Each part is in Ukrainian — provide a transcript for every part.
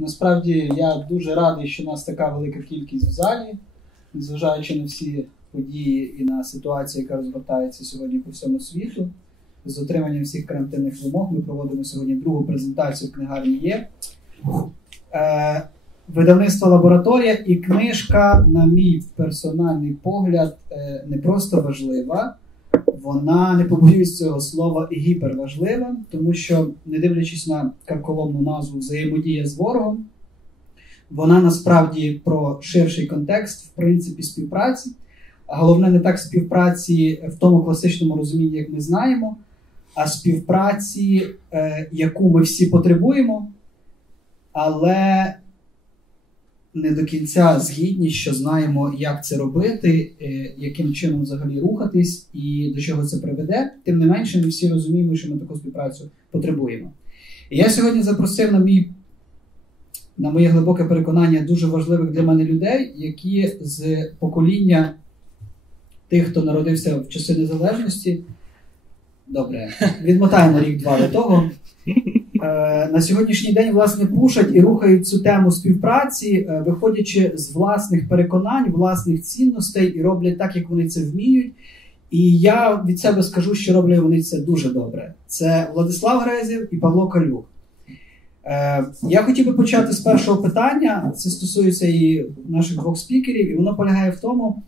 Насправді я дуже радий, що нас така велика кількість в залі, незважаючи на всі події і на ситуацію, яка розгортається сьогодні по всьому світу. З дотриманням всіх карантинних вимог ми проводимо сьогодні другу презентацію в книгарні «Є». Видавництво «Лабораторія» і книжка, на мій персональний погляд, не просто важлива, вона, не побоюсь цього слова, гіперважлива, тому що, не дивлячись на карколомну назву «Взаємодія з ворогом», вона насправді про ширший контекст, в принципі, співпраці. А головне, не так співпраці в тому класичному розумінні, як ми знаємо, а співпраці, яку ми всі потребуємо, але не до кінця згідні, що знаємо, як це робити, яким чином взагалі рухатись і до чого це приведе. Тим не менше, ми всі розуміємо, що ми таку співпрацю потребуємо. І я сьогодні запросив на моє глибоке переконання дуже важливих для мене людей, які з покоління тих, хто народився в часи незалежності, добре, відмотаємо рік-два до того, на сьогоднішній день, власне, пушать і рухають цю тему співпраці, виходячи з власних переконань, власних цінностей, і роблять так, як вони це вміють. І я від себе скажу, що роблять вони це дуже добре. Це Владислав Грезів і Павло Калюк. Я хотів би почати з першого питання, це стосується і наших двох спікерів, і воно полягає в тому,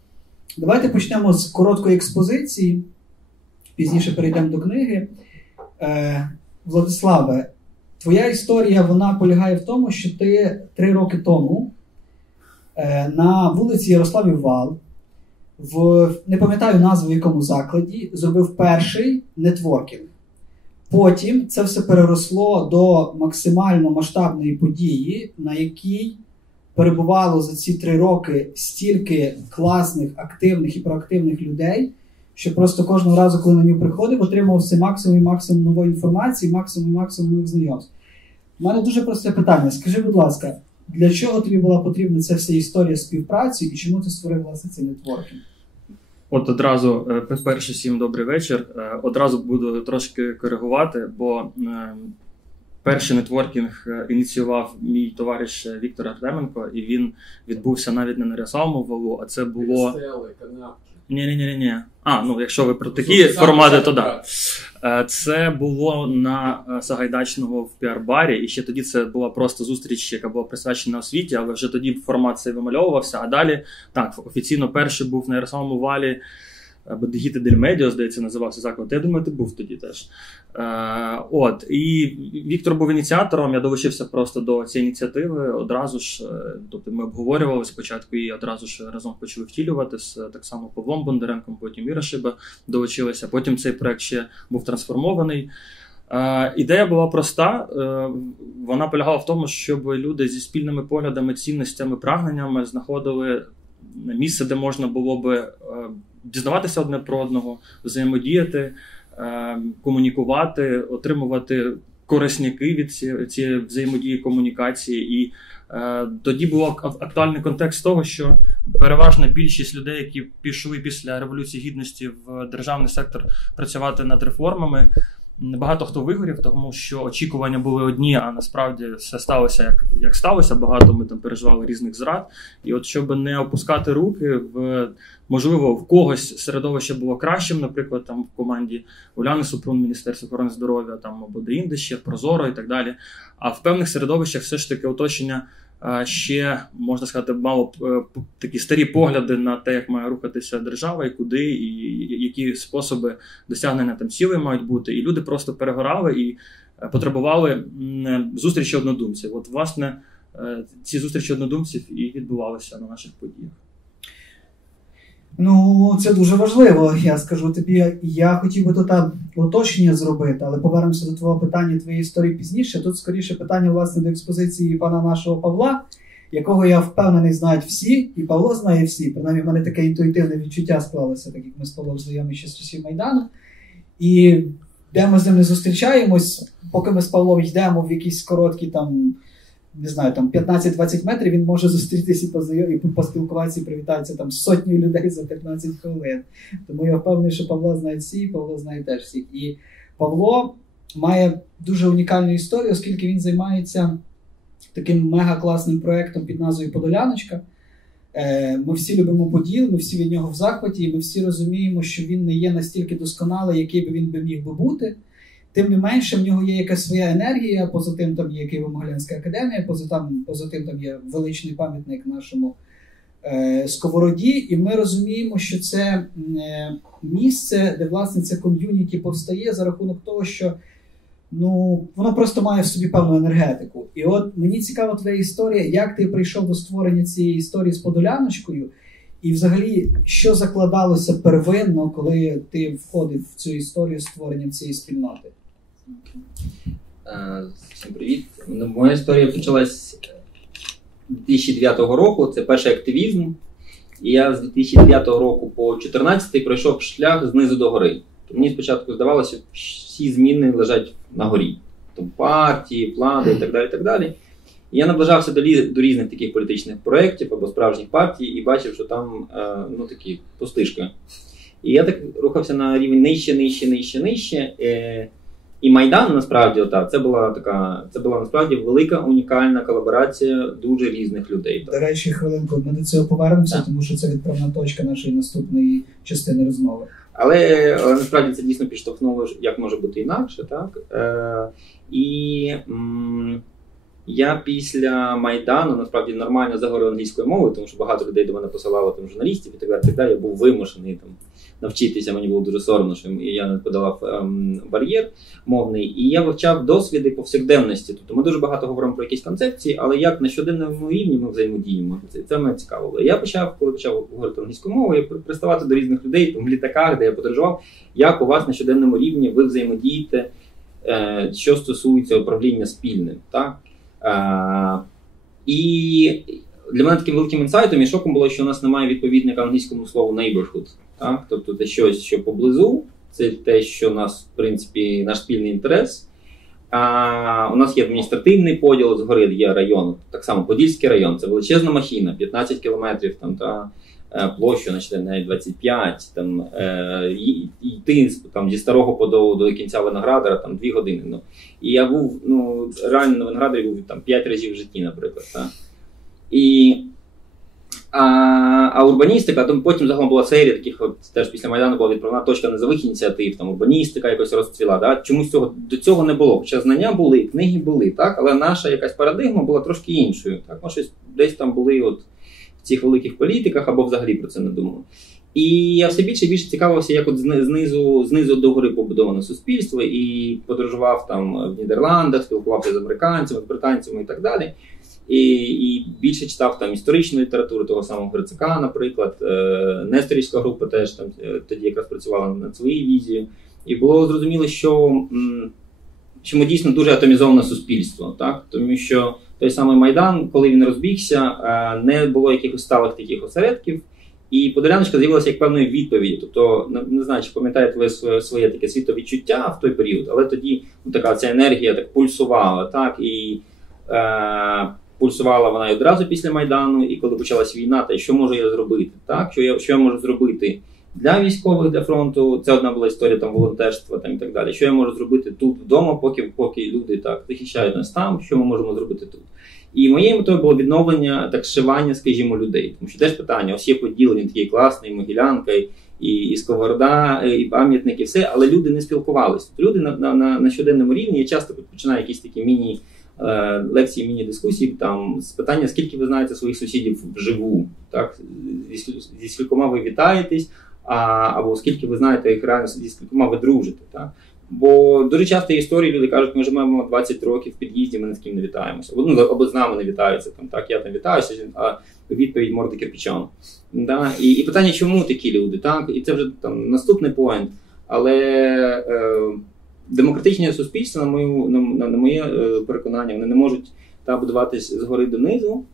давайте почнемо з короткої експозиції, пізніше перейдемо до книги. Владиславе, твоя історія, вона полягає в тому, що ти 3 роки тому на вулиці Ярославів Вал, не пам'ятаю назву в якому закладі, зробив перший нетворкінг. Потім це все переросло до максимально масштабної події, на якій перебувало за ці 3 роки стільки класних, активних і проактивних людей, що просто кожного разу, коли на нього приходив, отримав все максимум і максимум нової інформації, максимум і максимум нових знайомств. У мене дуже просте питання. Скажи, будь ласка, для чого тобі була потрібна ця вся історія співпраці і чому ти створив, власне, цей нетворкінг? От одразу, перше, всім добрий вечір. Одразу буду трошки коригувати, бо перший нетворкінг ініціював мій товариш Віктор Артеменко, і він відбувся навіть не на Ярославому Валу, а це було... Ні. Якщо ви про такі формати, то так. Це було на Сагайдачного в піар-барі, і ще тоді це була просто зустріч, яка була присвячена освіті, але вже тоді формат цей вимальовувався, а далі, так, офіційно перший був на Ярославому Валі, Бодегіти Дель Медіо, здається, називався заклад. Я думаю, ти був тоді теж. І Віктор був ініціатором, я долучився просто до цієї ініціативи одразу ж, тобто ми обговорювали спочатку і одразу ж разом почали втілювати з так само Павлом Бондаренком, потім Іра Шиба долучилася, потім цей проект ще був трансформований. Ідея була проста, вона полягала в тому, щоб люди зі спільними поглядами, цінностями, прагненнями знаходили місце, де можна було би дізнаватися одне про одного, взаємодіяти, комунікувати, отримувати корисняки від цієї взаємодії, комунікації. І тоді був актуальний контекст того, що переважна більшість людей, які пішли після Революції Гідності в державний сектор працювати над реформами, багато хто вигорів, тому що очікування були одні, а насправді все сталося, як сталося. Багато ми там переживали різних зрад. І от щоб не опускати руки, можливо, в когось середовище було кращим, наприклад, там в команді Уляни Супрун, Міністерства охорони здоров'я, там або деінде ще, Прозоро і так далі. А в певних середовищах все ж таки оточення ще, можна сказати, мало такі старі погляди на те, як має рухатися держава і куди, і які способи досягнення там цілей мають бути. І люди просто перегорали і потребували зустрічі однодумців. От, власне, ці зустрічі однодумців і відбувалися на наших подіях. Ну, це дуже важливо, я скажу тобі. Я хотів би тут уточнення зробити, але повернемося до твого питання, твоєї історії пізніше. Тут скоріше питання, власне, до експозиції пана нашого Павла, якого я впевнений знають всі, і Павло знає всі. Принаймні, в мене таке інтуїтивне відчуття склалося, так як ми з Павлом знайомі ще з часів Майдану. І де ми з ним не зустрічаємось, поки ми з Павлом йдемо в якісь короткі там, не знаю, там 15-20 метрів, він може зустрітися і поспілкуватися, і привітатися там з сотнею людей за 15 хвилин. Тому я впевнений, що Павла знає всі, Павло знає теж всіх. І Павло має дуже унікальну історію, оскільки він займається таким мега-класним проєктом під назвою «Подоляночка». Ми всі любимо Поділ, ми всі від нього в захваті, і ми всі розуміємо, що він не є настільки досконалий, який би він міг би бути. Тим не менше, в нього є якась своя енергія, поза тим там є Києво-Могилянська академія, поза тим там є величний пам'ятник нашому Сковороді, і ми розуміємо, що це місце, де, власне, це ком'юніті повстає за рахунок того, що воно просто має в собі певну енергетику. І от мені цікава твоя історія, як ти прийшов до створення цієї історії з Подоляночкою, і взагалі, що закладалося первинно, коли ти входив в цю історію створення цієї спільноти? Всім привіт. Моя історія почалась 2009 року, це перший активізм. І я з 2009 року по 2014 пройшов шлях знизу до гори. Мені спочатку здавалося, що всі зміни лежать на горі. Там партії, плани і так далі, і так далі. І я наближався до різних таких політичних проєктів або справжніх партій і бачив, що там такі пустишки. І я так рухався на рівень нижче. І Майдан, насправді, це була насправді велика, унікальна колаборація дуже різних людей. До речі, хвилинку, ми до цього повернемося, тому що це відправна точка нашої наступної частини розмови. Але насправді це дійсно підштовхнуло, як може бути інакше, так? Я після Майдану, насправді, нормально заговорив англійською мовою, тому що багато людей до мене посилало там журналістів і так далі. Я був вимушений там навчитися, мені було дуже соромно, що я не подолав бар'єр мовний. І я вивчав досвіди повсякденності. Тобто ми дуже багато говоримо про якісь концепції, але як на щоденному рівні ми взаємодіємо. Це мене цікавило. Я коли почав говорити англійською мовою, приставати до різних людей там, в літаках, де я подорожував, як у вас на щоденному рівні ви взаємодієте, що стосується управління спільним. Так? І для мене таким великим інсайтом і шоком було, що у нас немає відповідника англійському слову neighborhood. Так? Тобто це щось, що поблизу, це те, що у нас, в принципі, наш спільний інтерес. У нас є адміністративний поділ, згори є район, так само Подільський район, це величезна махіна, 15 кілометрів, площу, навіть 25, йти зі Старого Подолу до кінця Виноградара 2 години. І я був, реально на Виноградарі був 5 разів в житті, наприклад. Так? А урбаністика, потім загалом була серія таких, теж після Майдану була відправна точка низових ініціатив, урбаністика якось розцвіла. Да? Чомусь до цього не було, хоча знання були, книги були, так? Але наша якась парадигма була трошки іншою. Так? Ми щось десь там були в цих великих політиках або взагалі про це не думали. І я все більше і більше цікавився, як знизу до гори побудоване суспільство, і подорожував там в Нідерландах, спілкувався з американцями, з британцями і так далі. І більше читав там історичну літературу, того самого Грицака, наприклад, Несторівська група теж там тоді якраз працювала над своєю візією. І було зрозуміло, що ми дійсно дуже атомізоване суспільство, так? Тому що той самий Майдан, коли він розбігся, не було якихось сталих таких осередків, і Подоляночка з'явилася як певною відповіддю. Тобто, не знаю, чи пам'ятаєте ви своє таке світовідчуття в той період, але тоді така ця енергія так пульсувала, так? І пульсувала вона і одразу після Майдану, і коли почалась війна, та що можу я зробити, так? Що я можу зробити для військових, для фронту, це одна була історія там волонтерства там, і так далі. Що я можу зробити тут вдома, поки люди так захищають нас там, що ми можемо зробити тут. І моєю метою було відновлення, так зшивання, скажімо, людей. Тому що теж питання, ось є Поділ, він такий класний, Могилянка, і Сковорода, і пам'ятник, і все, але люди не спілкувалися. Люди на щоденному рівні, я часто починаю якісь такі лекції, міні-дискусії, там, з питання, скільки ви знаєте своїх сусідів вживу, так? Зі скількома ви вітаєтесь, або скільки ви знаєте їх реально, зі скількома ви дружите. Так? Бо дуже часто історії люди кажуть, ми живемо 20 років в під'їзді, ми ні з ким не вітаємося. Або з нами не вітаються. Там, так? Я там вітаюся, а відповідь морди кирпичом. Да? І питання, чому такі люди? Так? І це вже там, наступний поінт. Але демократичне суспільство, на моє переконання, вони не можуть будуватись згори донизу,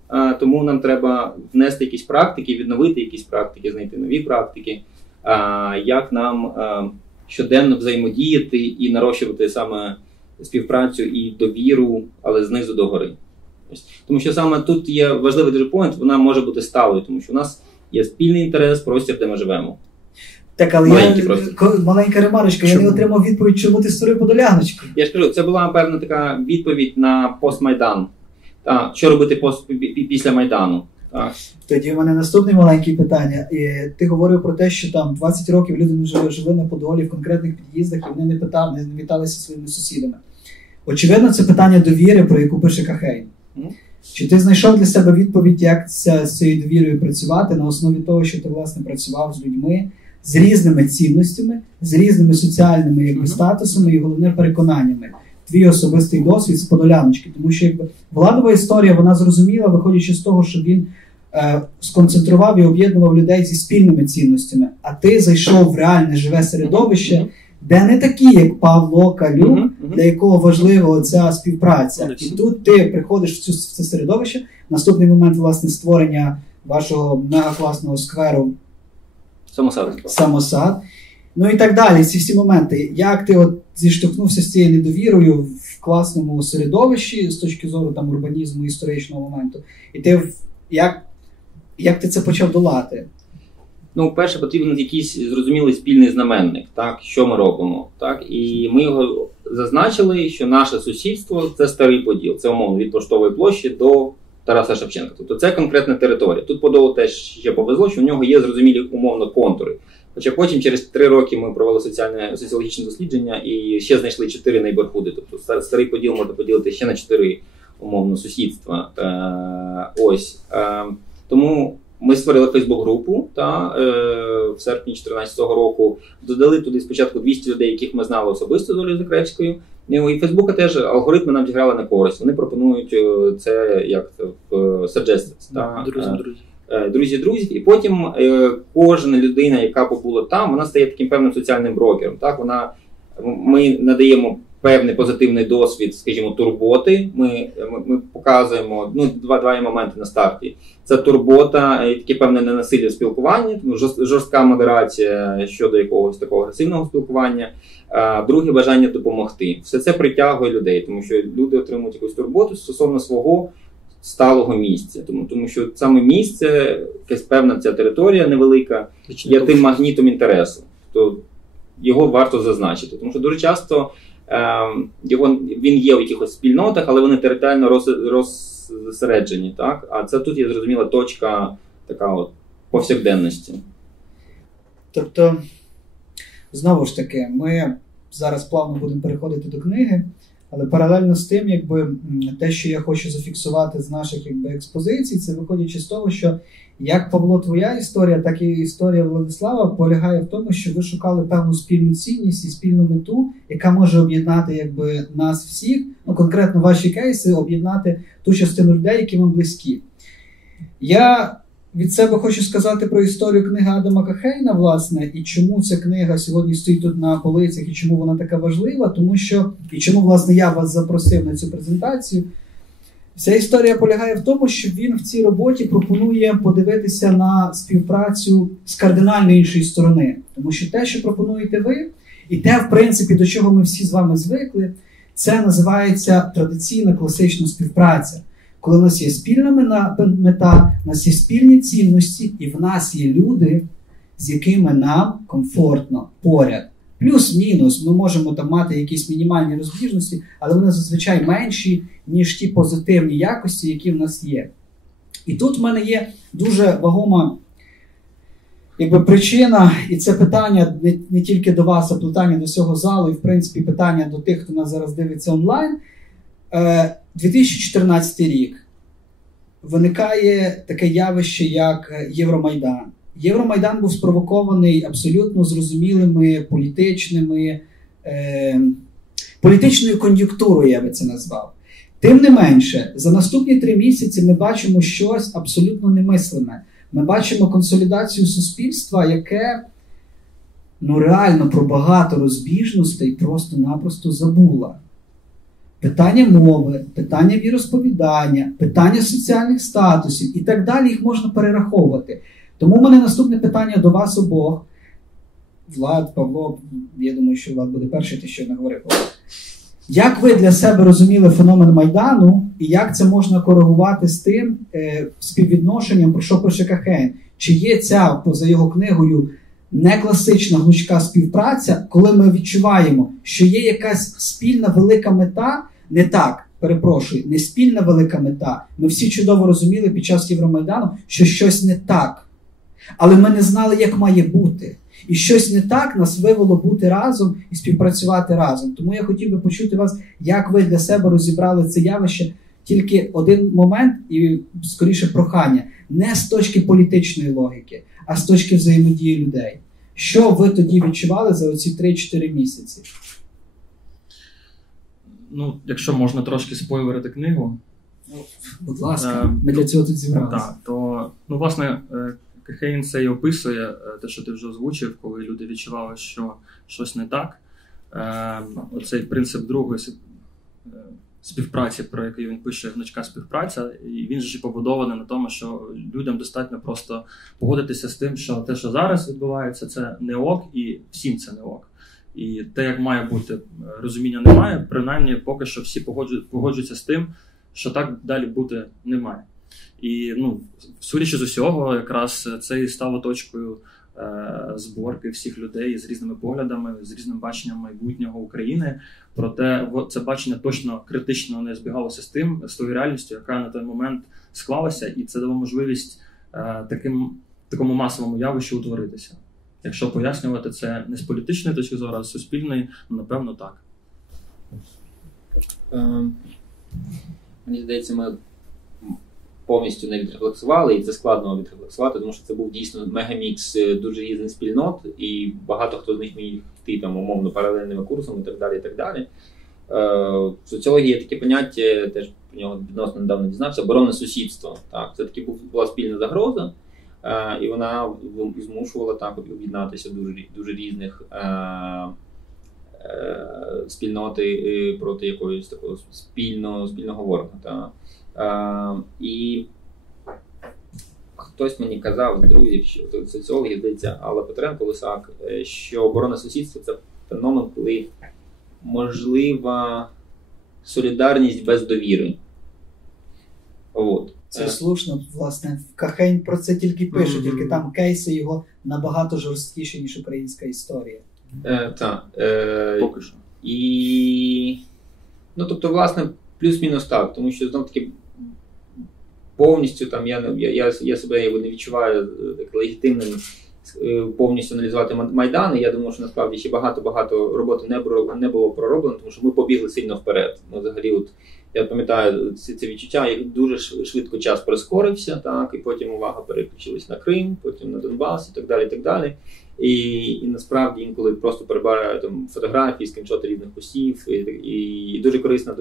тому нам треба внести якісь практики, відновити якісь практики, знайти нові практики, як нам щоденно взаємодіяти і нарощувати саме співпрацю і довіру, але знизу до гори. Тому що саме тут є важливий дуже поінт, вона може бути сталою, тому що у нас є спільний інтерес, простір, де ми живемо. Так, але маленька ремарочка, я не отримав відповідь, чому ти створив Подоляночку. Я ж кажу, це була певна така відповідь на постмайдан. Так, що робити після Майдану? Так. Тоді в мене наступне маленьке питання. Ти говорив про те, що там 20 років люди не жили на Подолі в конкретних під'їздах і вони не віталися зі своїми сусідами. Очевидно, це питання довіри, про яку пише Кахейн. Чи ти знайшов для себе відповідь, як з цією довірою працювати на основі того, що ти, власне, працював з людьми, з різними цінностями, з різними соціальними статусами і, головне, переконаннями? Твій особистий досвід з Подоляночки. Тому що Владова історія, вона зрозуміла, виходячи з того, що він сконцентрував і об'єднував людей зі спільними цінностями, а ти зайшов в реальне живе середовище, де не такі, як Павло Калюк, для якого важлива ця співпраця. І тут ти приходиш в це середовище, наступний момент, власне, створення вашого мегакласного скверу Самосад. Ну і так далі, ці всі моменти. Як ти зіштовхнувся з цією недовірою в класному середовищі з точки зору там урбанізму, історичного моменту? І ти як ти це почав долати? Ну, перше, потрібен якийсь зрозумілий спільний знаменник, так, що ми робимо. Так, і ми його зазначили, що наше сусідство – це Старий Поділ, це умовно від Поштової площі до Тараса Шевченка. Тобто це конкретна територія. Тут Подолу теж ще повезло, що в нього є зрозумілі умовно контури. Хоча потім через 3 роки ми провели соціологічне дослідження і ще знайшли 4 нейборхуди. Тобто Старий Поділ можна поділити ще на 4 умовно сусідства. Тому ми створили Фейсбук-групу в серпні 2014 року. Додали туди спочатку 200 людей, яких ми знали особисто з Олею Закревською. І Фейсбука теж алгоритми нам зіграли на користь. Вони пропонують це як suggestions. Друзі. І потім кожна людина, яка побула там, вона стає таким певним соціальним брокером. Так? Ми надаємо певний позитивний досвід, скажімо, турботи. Ми показуємо два моменти на старті. Це турбота, і таке певне ненасилля в спілкуванні, жорстка модерація щодо якогось такого агресивного спілкування. Друге – бажання допомогти. Все це притягує людей, тому що люди отримують якусь турботу стосовно свого сталого місця. Тому що саме місце, якась певна ця територія невелика, є тим магнітом інтересу. То його варто зазначити. Тому що дуже часто він є в якихось спільнотах, але вони територіально розсереджені. Так? А це тут є зрозуміла точка така повсякденності. Тобто, знову ж таки, ми зараз плавно будемо переходити до книги, але паралельно з тим, те, що я хочу зафіксувати з наших експозицій, це виходячи з того, що як, Павло, твоя історія, так і історія Владислава полягає в тому, що ви шукали певну спільну цінність і спільну мету, яка може об'єднати нас всіх, конкретно ваші кейси, об'єднати ту частину людей, які вам близькі. Я від себе хочу сказати про історію книги Адама Кахейна, власне, і чому ця книга сьогодні стоїть тут на полицях, і чому вона така важлива, тому що, і чому, власне, я вас запросив на цю презентацію. Вся історія полягає в тому, що він в цій роботі пропонує подивитися на співпрацю з кардинально іншої сторони. Тому що те, що пропонуєте ви, і те, в принципі, до чого ми всі з вами звикли, це називається традиційна класична співпраця. Коли в нас є спільна мета, в нас є спільні цінності, і в нас є люди, з якими нам комфортно поряд. Плюс-мінус, ми можемо там мати якісь мінімальні розбіжності, але вони зазвичай менші, ніж ті позитивні якості, які в нас є. І тут в мене є дуже вагома причина, і це питання не тільки до вас, а питання до всього залу, і в принципі питання до тих, хто нас зараз дивиться онлайн. 2014 рік. Виникає таке явище, як Євромайдан. Євромайдан був спровокований абсолютно зрозумілими політичною кон'юнктурою, я би це назвав. Тим не менше, за наступні 3 місяці ми бачимо щось абсолютно немислиме. Ми бачимо консолідацію суспільства, яке реально про багато розбіжностей просто-напросто забуло. Питання мови, питання віросповідання, питання соціальних статусів і так далі, їх можна перераховувати. Тому в мене наступне питання до вас обох. Влад, Павло, я думаю, що Влад буде перший, ти що не говорив. Як ви для себе розуміли феномен Майдану і як це можна коригувати з тим співвідношенням, про що пише Кахейн? Чи є ця, поза його книгою, не класична гнучка співпраця, коли ми відчуваємо, що є якась спільна велика мета, не так. перепрошую, не спільна велика мета. Ми всі чудово розуміли під час Євромайдану, що щось не так. Але ми не знали, як має бути. І щось не так нас вивело бути разом і співпрацювати разом. Тому я хотів би почути вас, як ви для себе розібрали це явище. Тільки один момент і, скоріше, прохання. Не з точки політичної логіки, а з точки взаємодії людей. Що ви тоді відчували за оці 3-4 місяці? Ну, якщо можна трошки спойлерити книгу. Будь ласка, ми для цього тут зібралися. Так, то, ну, власне, Хейн це і описує, те, що ти вже озвучив, коли люди відчували, що щось не так. Оцей принцип другої співпраці, про який він пише «Гнучка співпраця», і він же побудований на тому, що людям достатньо просто погодитися з тим, що те, що зараз відбувається, це не ок, і всім це не ок. І те, як має бути, розуміння немає, принаймні поки що всі погоджуються з тим, що так далі бути не має. І, ну, судячи з усього, якраз це і стало точкою зборки всіх людей з різними поглядами, з різним баченням майбутнього України. Проте це бачення точно критично не збігалося з тою реальністю, яка на той момент склалася, і це дало можливість такому масовому явищу утворитися. Якщо пояснювати це не з політичної точки зору, а з суспільної, напевно, так. Мені здається, ми повністю не відрефлексували, і це складно відрефлексувати, тому що це був дійсно мегамікс дуже різних спільнот, і багато хто з них міг йти там умовно паралельними курсами і так далі, і так далі. В соціології є таке поняття, теж про нього відносно недавно дізнався, оборонне сусідство. Так, це таки була спільна загроза, і вона змушувала так об'єднатися дуже різних спільноти проти якогось такого спільного ворога. Так. І хтось мені казав з друзів, що соціологів, здається, Алла Петренко, Лисак, що оборонне сусідство – це феномен, коли можлива солідарність без довіри. От. Це слушно, власне, Хейн про це тільки пише, тільки там кейси його набагато жорсткіші, ніж українська історія. Так. Поки що. І, ну, тобто, власне, плюс-мінус так, тому що, знов-таки, повністю там я себе не відчуваю так легітимним повністю аналізувати Майдан, і я думаю, що насправді ще багато роботи не було пророблено, тому що ми побігли сильно вперед. Ми взагалі, от, я пам'ятаю це відчуття, як дуже швидко час прискорився, так, і потім увага переключилась на Крим, потім на Донбас і так далі, і так далі. І насправді інколи просто перебираю там фотографії, скріншоти різних постів, і дуже корисно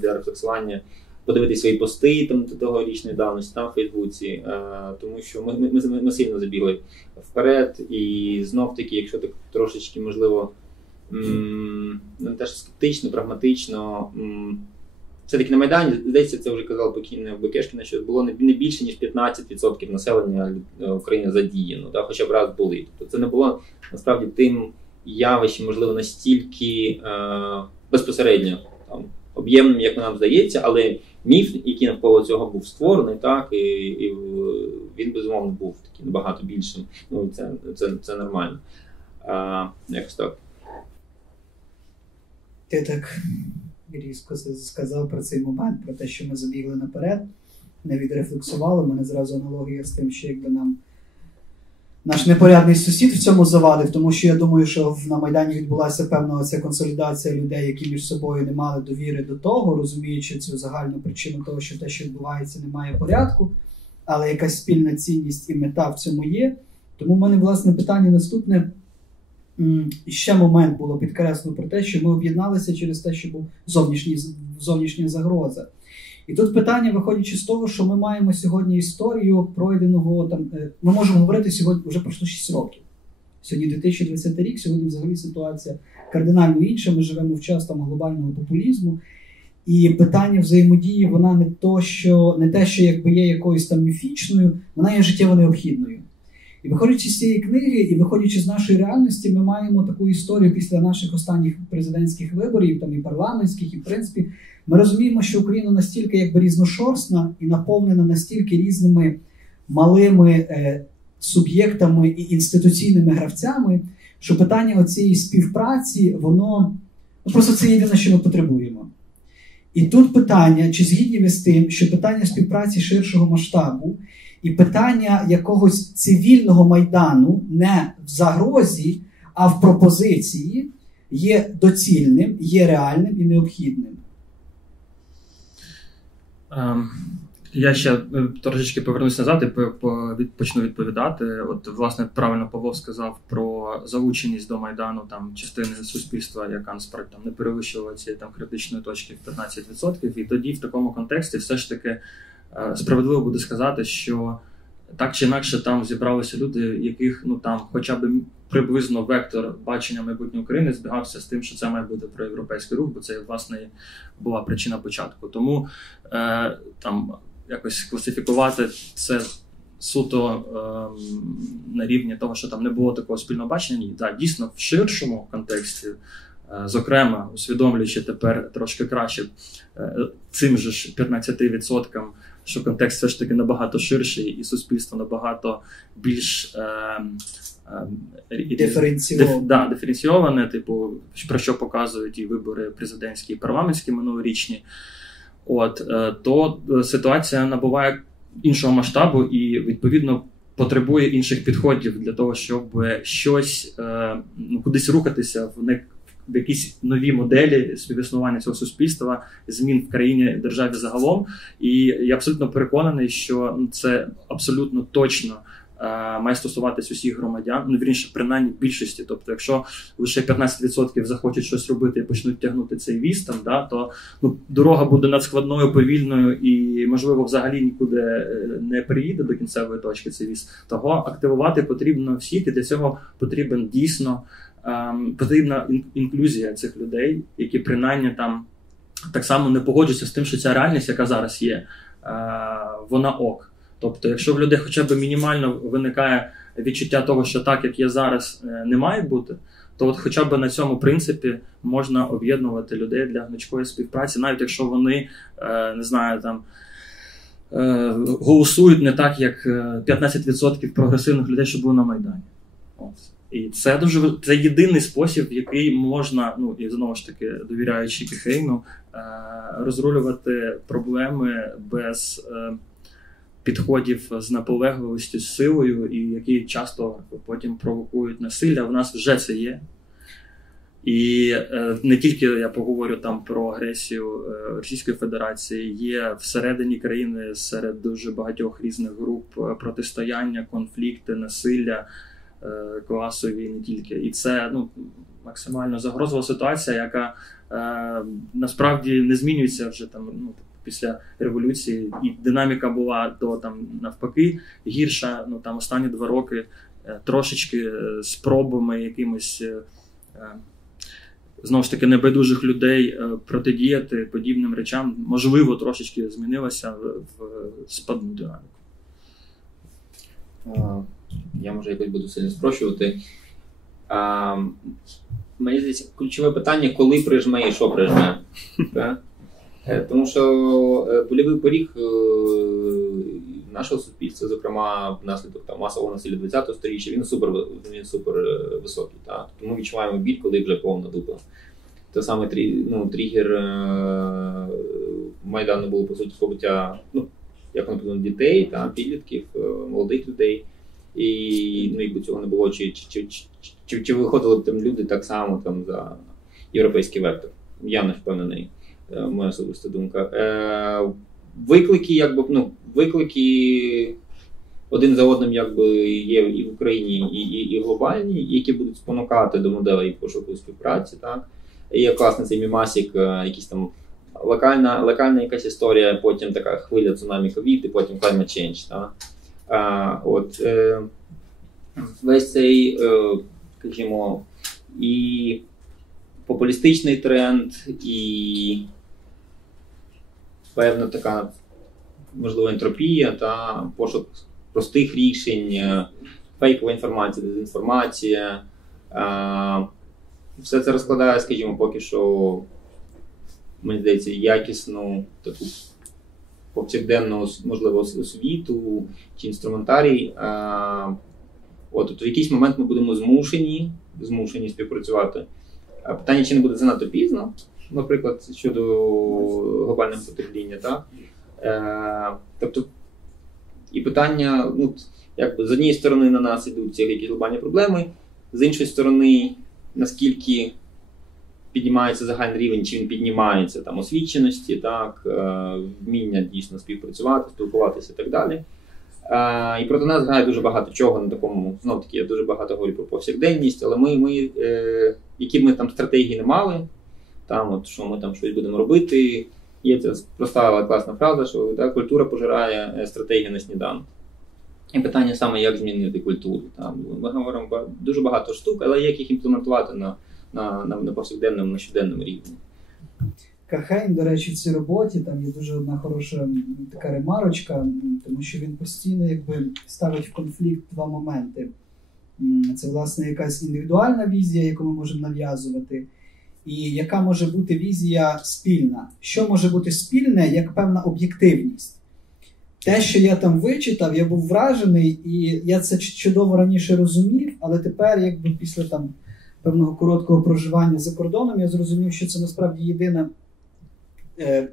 для рефлексування подивитися свої пости там тогорічної давності там в Фейсбуці, тому що ми сильно забігли вперед, і знов-таки, якщо так трошечки, можливо, не теж скептично, прагматично, все-таки на Майдані, здається, це вже казав покійний Бекешкіна, що було не більше, ніж 15% населення України задіяно, да, хоча б раз були. Тобто це не було, насправді, тим явищем, можливо, настільки безпосередньо там, об'ємним, як нам здається, але міф, який навколо цього був створений, так, і він, безумовно, був такий набагато більшим. Ну, це нормально. Якось так. Ти так різко сказав про цей момент, про те, що ми забігли наперед, не відрефлексували. У мене зразу аналогія з тим, що якби нам наш непорядний сусід в цьому завадив, тому що я думаю, що на Майдані відбулася певна оця консолідація людей, які між собою не мали довіри до того, розуміючи цю загальну причину того, що те, що відбувається, немає порядку, але якась спільна цінність і мета в цьому є. Тому в мене, власне, питання наступне. І ще момент було підкреслено про те, що ми об'єдналися через те, що був зовнішня загроза. І тут питання, виходячи з того, що ми маємо сьогодні історію пройденого, там, ми можемо говорити сьогодні, вже пройшло 6 років. Сьогодні 2020 рік, сьогодні взагалі ситуація кардинально інша, ми живемо в час там глобального популізму. І питання взаємодії, вона не те, що якби є якоюсь там міфічною, вона є життєво необхідною. І виходячи з цієї книги, і виходячи з нашої реальності, ми маємо таку історію після наших останніх президентських виборів, там і парламентських, і в принципі, ми розуміємо, що Україна настільки якби різношорстна і наповнена настільки різними малими суб'єктами і інституційними гравцями, що питання оцієї співпраці, воно просто це єдине, що ми потребуємо. І тут питання, чи згідні ви з тим, що питання співпраці ширшого масштабу і питання якогось цивільного майдану не в загрозі, а в пропозиції є доцільним, є реальним і необхідним? Я ще трошечки повернусь назад і почну відповідати. От, власне, правильно Павло сказав про залученість до Майдану там частини суспільства, яка насправді там не перевищувала цієї там критичної точки в 15%. І тоді в такому контексті все ж таки справедливо буде сказати, що так чи інакше там зібралися люди, яких там хоча б приблизно вектор бачення майбутньої України збігався з тим, що це має бути проєвропейський рух, бо це, власне, була причина початку. Тому там якось класифікувати це суто на рівні того, що там не було такого спільного бачення. Ні, так, дійсно, в ширшому контексті, зокрема, усвідомлюючи тепер трошки краще цим же ж 15%, що контекст все ж таки набагато ширший і суспільство набагато більш диференційоване, типу, про що показують і вибори президентські і парламентські минулорічні, то ситуація набуває іншого масштабу і, відповідно, потребує інших підходів для того, щоб щось, кудись рухатися в якісь нові моделі співіснування цього суспільства, змін в країні, державі загалом. І я абсолютно переконаний, що це абсолютно точно має стосуватись усіх громадян, вірніше, принаймні більшості. Тобто, якщо лише 15% захочуть щось робити і почнуть тягнути цей віз, то дорога буде надскладною, повільною і, можливо, взагалі нікуди не приїде до кінцевої точки цей віз. Того активувати потрібно всіх, і для цього потрібен дійсно потрібна інклюзія цих людей, які принаймні там так само не погоджуються з тим, що ця реальність, яка зараз є, вона ок. Тобто, якщо в людей хоча б мінімально виникає відчуття того, що так, як є зараз, не має бути, то от хоча б на цьому принципі можна об'єднувати людей для гнучкої співпраці, навіть якщо вони, не знаю, там, голосують не так, як 15% прогресивних людей, що були на Майдані. І це це єдиний спосіб, в який можна, і знову ж таки, довіряючи Кіхейну, розрулювати проблеми без підходів з наполегливістю, з силою, і які часто потім провокують насилля. В нас вже це є. І не тільки я поговорю там про агресію Російської Федерації, є всередині країни серед дуже багатьох різних груп протистояння, конфлікти, насилля, класові, не тільки. І це максимально загрозова ситуація, яка насправді не змінюється вже там після революції. І динаміка була навпаки гірша. Там останні 2 роки трошечки спробами якимось знову ж таки небайдужих людей протидіяти подібним речам, можливо, трошечки змінилася в спадну динаміку. Я, може, якось буду сильно спрощувати. Мені здається, ключове питання, коли прижме і що прижме. Тому що больовий поріг нашого суспільства, зокрема, внаслідок масового насилля 20-го сторіччя, він супер високий. Тому ми відчуваємо біль, коли вже повна дупа. Те саме тригер Майдану було, по суті, побиття, як воно подумано, дітей, підлітків, молодих людей. І якби цього не було, чи виходили б там люди так само за європейський вектор. Я не впевнений, моя особиста думка. Виклики один за одним є і в Україні, і глобальні, які будуть спонукати до моделей пошуку співпраці. Так? Є класний цей мімасик, якийсь там локальна якась історія, потім така хвиля цунамі ковід, і потім climate change. Так? Весь цей, скажімо, і популістичний тренд, і певна така, можливо, ентропія, пошук простих рішень, фейкова інформація, дезінформація. Все це розкладає, скажімо, поки що, мені здається, якісну таку повсякденну, можливо, освіту чи інструментарій. В якийсь момент ми будемо змушені співпрацювати. Питання, чи не буде занадто пізно, наприклад, щодо глобального потепління, так? Тобто, і питання, ну, якби, з однієї сторони на нас йдуть ці якісь глобальні проблеми, з іншої сторони, наскільки піднімається загальний рівень, чи він піднімається там освіченості, так, вміння дійсно співпрацювати, спілкуватися і так далі. І проти нас грає дуже багато чого на такому, знов таки, я дуже багато говорю про повсякденність, але ми які б ми там стратегії не мали, там, от, що ми там щось будемо робити, є ця проста, але класна фраза, що так, культура пожирає стратегію на сніданок. І питання саме, як змінити культуру. Там, ми говоримо про дуже багато штук, але як їх імплементувати на повсякденному, на щоденному рівні. Кахейн, до речі, в цій роботі, там є дуже одна хороша така ремарочка, тому що він постійно якби ставить в конфлікт два моменти. Це, власне, якась індивідуальна візія, яку ми можемо нав'язувати, і яка може бути візія спільна. Що може бути спільне, як певна об'єктивність. Те, що я там вичитав, я був вражений, і я це чудово раніше розумів, але тепер, якби після там певного короткого проживання за кордоном, я зрозумів, що це насправді єдина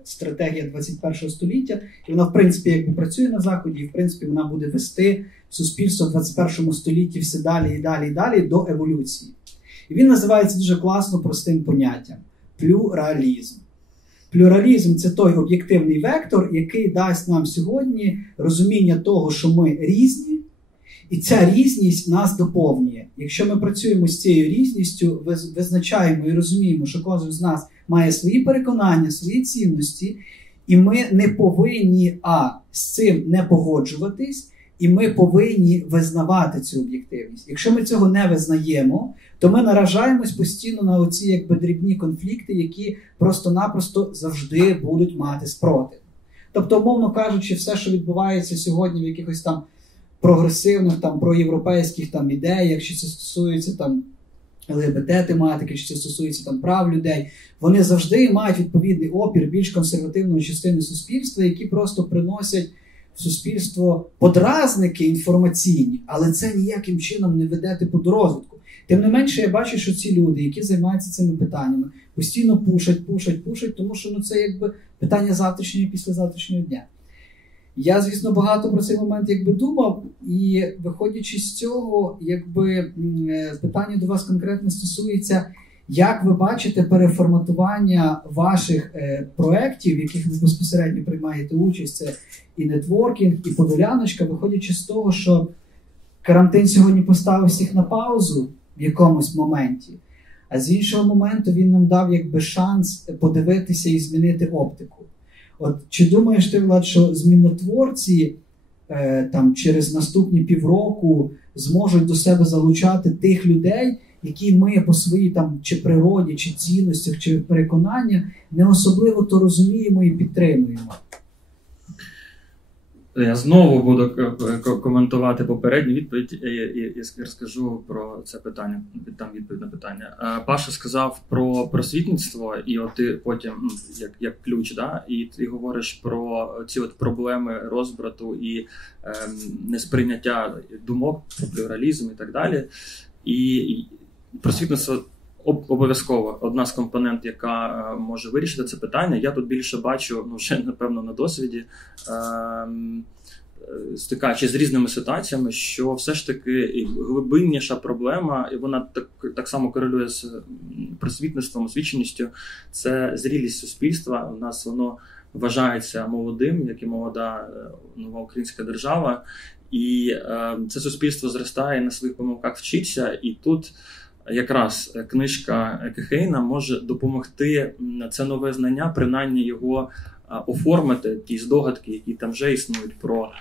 стратегія 21 століття, і вона, в принципі, якби працює на Заході, і, в принципі, вона буде вести суспільство в 21 столітті все далі і далі і далі до еволюції. І він називається дуже класно простим поняттям – плюралізм. Плюралізм – це той об'єктивний вектор, який дасть нам сьогодні розуміння того, що ми різні, і ця різність нас доповнює. Якщо ми працюємо з цією різністю, визначаємо і розуміємо, що кожен з нас має свої переконання, свої цінності, і ми не повинні з цим не погоджуватись, і ми повинні визнавати цю об'єктивність. Якщо ми цього не визнаємо, то ми наражаємось постійно на оці якби дрібні конфлікти, які просто-напросто завжди будуть мати спротив. Тобто, умовно кажучи, все, що відбувається сьогодні в якихось там прогресивних, там, проєвропейських там ідеях, чи це стосується там ЛГБТ-тематики, чи це стосується там прав людей, вони завжди мають відповідний опір більш консервативної частини суспільства, які просто приносять в суспільство подразники інформаційні, але це ніяким чином не веде типу до розвитку. Тим не менше, я бачу, що ці люди, які займаються цими питаннями, постійно пушать, тому що це якби питання завтрашнього і післязавтрашнього дня. Я, звісно, багато про цей момент якби думав, і виходячи з цього, якби питання до вас конкретно стосується, як ви бачите переформатування ваших проєктів, в яких ви безпосередньо приймаєте участь, це і нетворкінг, і подоляночка, виходячи з того, що карантин сьогодні поставив всіх на паузу в якомусь моменті, а з іншого моменту він нам дав якби шанс подивитися і змінити оптику. От чи думаєш ти, Влад, що змінотворці там через наступні півроку зможуть до себе залучати тих людей, які ми по своїй там чи природі, чи цінностях, чи переконаннях не особливо то розуміємо і підтримуємо? Я знову буду коментувати попередню відповідь і розкажу про це питання, там відповідь на питання. Паша сказав про просвітництво, і от ти потім, як ключ, да? І ти говориш про ці от проблеми розбрату і несприйняття думок, про плюралізм і так далі. І просвітництво обов'язково одна з компонент, яка може вирішити це питання. Я тут більше бачу, вже напевно на досвіді, стикаючись з різними ситуаціями, що все ж таки глибинніша проблема, і вона так само корелює з просвітництвом, освіченістю, це зрілість суспільства. У нас воно вважається молодим, як і молода нова українська держава, і це суспільство зростає, на своїх помилках вчиться, і тут якраз книжка Кахейна може допомогти це нове знання, принаймні його оформити, ті здогадки, які там вже існують, про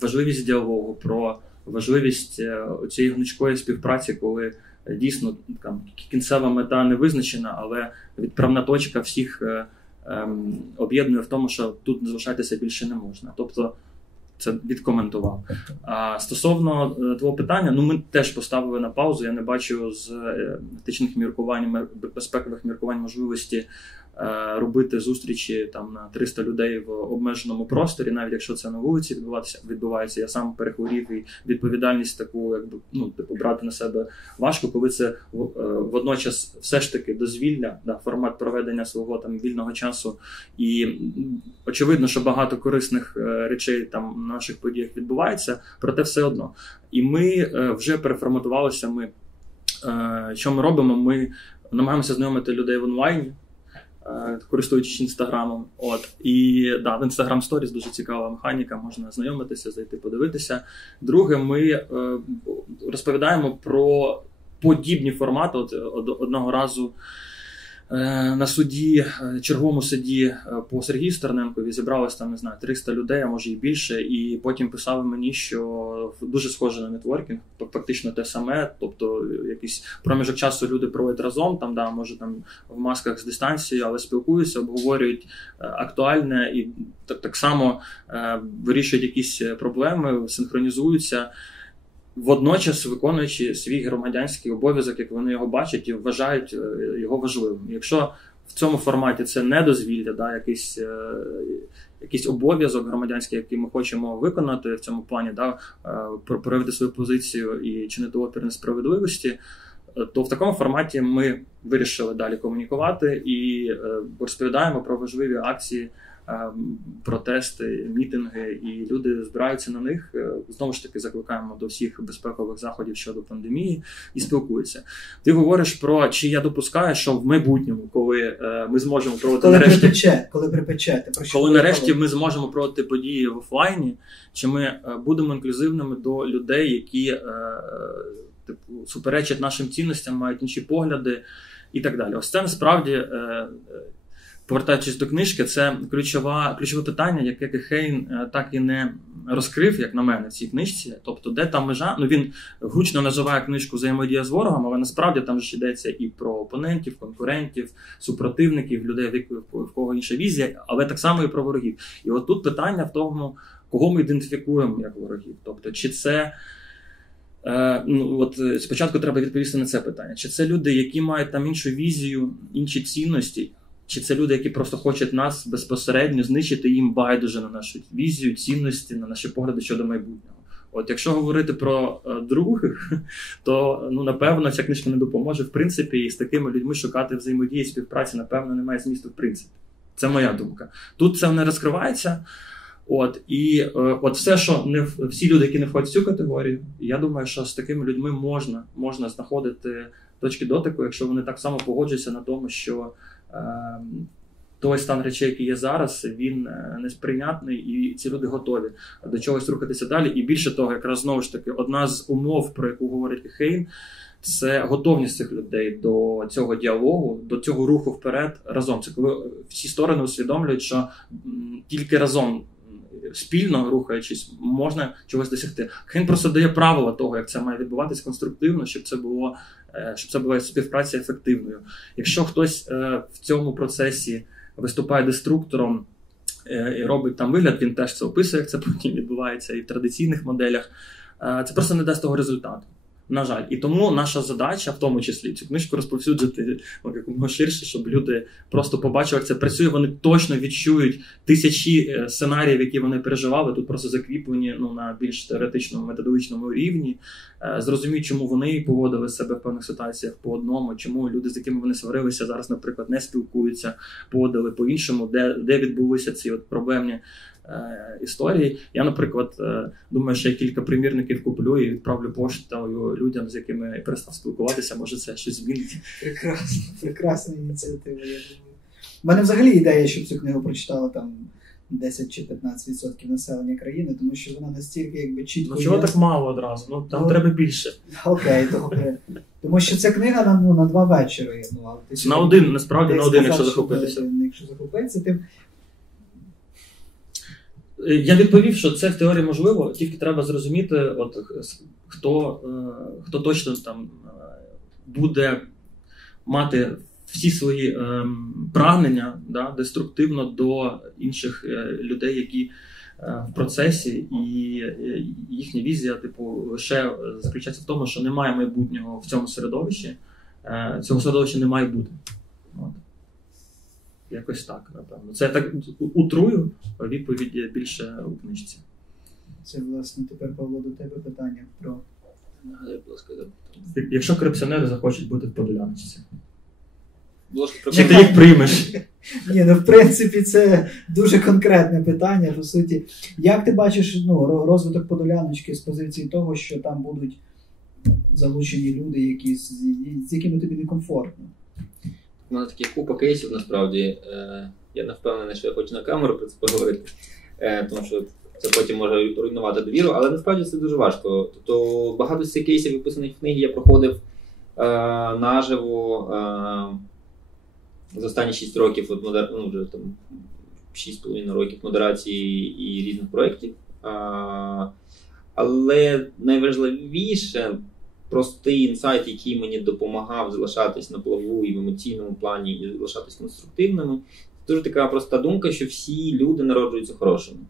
важливість діалогу, про важливість цієї гнучкої співпраці, коли дійсно там кінцева мета не визначена, але відправна точка всіх об'єднує в тому, що тут залишатися більше не можна. Тобто це відкоментував. Стосовно твого питання, ми теж поставили на паузу. Я не бачу з етичних міркувань, безпекових міркувань можливості робити зустрічі там на 300 людей в обмеженому просторі, навіть якщо це на вулиці відбувається. Я сам перехворів, і відповідальність таку, якби, ну, типу, брати на себе важко, коли це водночас все ж таки дозвілля, да, формат проведення свого там вільного часу. І очевидно, що багато корисних речей там на наших подіях відбувається, проте все одно. І ми вже переформатувалися. Що ми робимо? Ми намагаємося знайомити людей в онлайні, користуючись інстаграмом. І да, в Instagram Stories дуже цікава механіка, можна знайомитися, зайти, подивитися. Друге, ми розповідаємо про подібні формати. Одного разу на суді, черговому суді по Сергію Стерненкові зібралось там, не знаю, 300 людей, а може і більше, і потім писали мені, що дуже схоже на нетворкінг, фактично те саме, тобто якийсь проміжок часу люди проводять разом, там, да, може там в масках з дистанцією, але спілкуються, обговорюють актуальне і так само вирішують якісь проблеми, синхронізуються, водночас виконуючи свій громадянський обов'язок, як вони його бачать і вважають його важливим. Якщо в цьому форматі це не дозвілля, да, якийсь обов'язок громадянський, який ми хочемо виконати в цьому плані, да, проявити свою позицію і чинити опір несправедливості, то в такому форматі ми вирішили далі комунікувати і розповідаємо про важливі акції, протести, мітинги, і люди збираються на них. Знову ж таки, закликаємо до всіх безпекових заходів щодо пандемії і спілкуються. Ти говориш про, чи я допускаю, що в майбутньому, коли ми зможемо проводити коли нарешті ми зможемо проводити події в офлайні, чи ми будемо інклюзивними до людей, які типу, суперечать нашим цінностям, мають інші погляди і так далі. Ось це насправді, повертаючись до книжки, це ключове питання, яке Хейн так і не розкрив, як на мене, в цій книжці. Тобто, де та межа? Ну, він гучно називає книжку «Взаємодія з ворогом», але насправді там ж йдеться і про опонентів, конкурентів, супротивників, людей, в кого інша візія, але так само і про ворогів. І от тут питання в тому, кого ми ідентифікуємо як ворогів. Тобто, чи це... спочатку треба відповісти на це питання. Чи це люди, які мають там іншу візію, інші цінності, чи це люди, які просто хочуть нас безпосередньо знищити, їм байдуже на нашу візію, цінності, на наші погляди щодо майбутнього. От якщо говорити про других, то, напевно, ця книжка не допоможе, в принципі, і з такими людьми шукати взаємодії, співпраці, напевно, немає змісту, в принципі. Це моя думка. Тут це не розкривається. І все, що не всі люди, які не входять в цю категорію, я думаю, що з такими людьми можна знаходити точки дотику, якщо вони так само погоджуються на тому, що той стан речей, який є зараз, він несприйнятний, і ці люди готові до чогось рухатися далі. І більше того, якраз знову ж таки, одна з умов, про яку говорить Хейн, це готовність цих людей до цього діалогу, до цього руху вперед разом. Це коли всі сторони усвідомлюють, що тільки разом, спільно рухаючись, можна чогось досягти. Хейн просто дає правила того, як це має відбуватись конструктивно, щоб це була співпраця ефективною. Якщо хтось в цьому процесі виступає деструктором і робить там вигляд, він теж це описує, як це потім відбувається і в традиційних моделях, це просто не дасть того результату. На жаль. І тому наша задача, в тому числі, цю книжку розповсюджити якомога ширше, щоб люди просто побачили, як це працює, вони точно відчують тисячі сценаріїв, які вони переживали, тут просто закріплені на більш теоретичному, методологічному рівні, зрозуміють, чому вони поводили себе в певних ситуаціях по одному, чому люди, з якими вони сварилися, зараз, наприклад, не спілкуються, поводили по-іншому, де відбулися ці проблемні історії. Я, наприклад, думаю, що я кілька примірників куплю і відправлю поштою людям, з якими я перестав спілкуватися, може це щось змінить. Прекрасна ініціатива, я думаю. У мене взагалі ідея, щоб цю книгу прочитала там 10 чи 15% населення країни, тому що вона настільки якби чітко... чого так мало одразу? Там треба більше. Окей, добре. Тому що ця книга на 2 вечори. На один, насправді на один, якщо захопитися. Якщо захопитися, тим... Я відповів, що це в теорії можливо, тільки треба зрозуміти, хто точно там буде мати всі свої прагнення, деструктивно до інших людей, які в процесі, і їхня візія лише заключається в тому, що немає майбутнього в цьому середовищі, цього середовища не має бути. якось так, напевно. Це я так утрую, а відповідь є більше у книжці. Це, власне, тепер, Павло, до тебе питання про... Якщо корупціонери захочуть бути в Подоляночці. Чи ти їх приймеш? Ні, ну в принципі це дуже конкретне питання, по суті. Як ти бачиш розвиток Подоляночки з позиції того, що там будуть залучені люди, з якими тобі некомфортно? У мене такі купа кейсів, насправді. Я не впевнений, що я хочу на камеру про це поговорити, тому що це потім може руйнувати довіру, але насправді це дуже важко. Тобто багато з цих кейсів, виписаних в книгі, я проходив наживо за останні 6 років, вже там 6,5 років модерації і різних проєктів. Але найважливіше, простий інсайт, який мені допомагав залишатись на плаву і в емоційному плані, і залишатись конструктивними, це дуже така проста думка, що всі люди народжуються хорошими.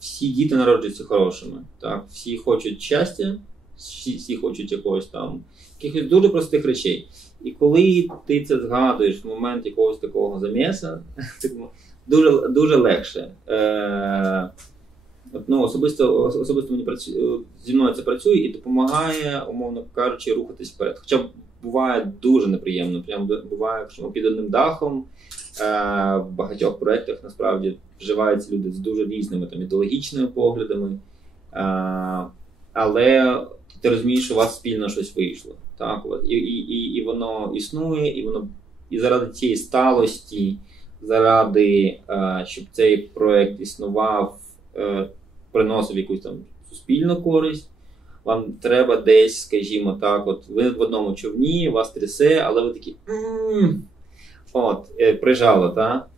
Всі діти народжуються хорошими. Так? Всі хочуть щастя, всі хочуть якихось дуже простих речей. І коли ти це згадуєш в момент якогось такого заміса, дуже, дуже легше. Особисто мені зі мною це працює і допомагає, умовно кажучи, рухатись вперед. Хоча буває дуже неприємно. Прямо буває, що під одним дахом в багатьох проєктах насправді вживаються люди з дуже різними ідеологічними поглядами. Але ти розумієш, що у вас спільно щось вийшло. Так? І воно існує, і заради цієї сталості, заради, щоб цей проєкт існував, приносив якусь там суспільну користь, вам треба десь, скажімо так, ви в одному човні, вас трясе, але ви такі прижало, так?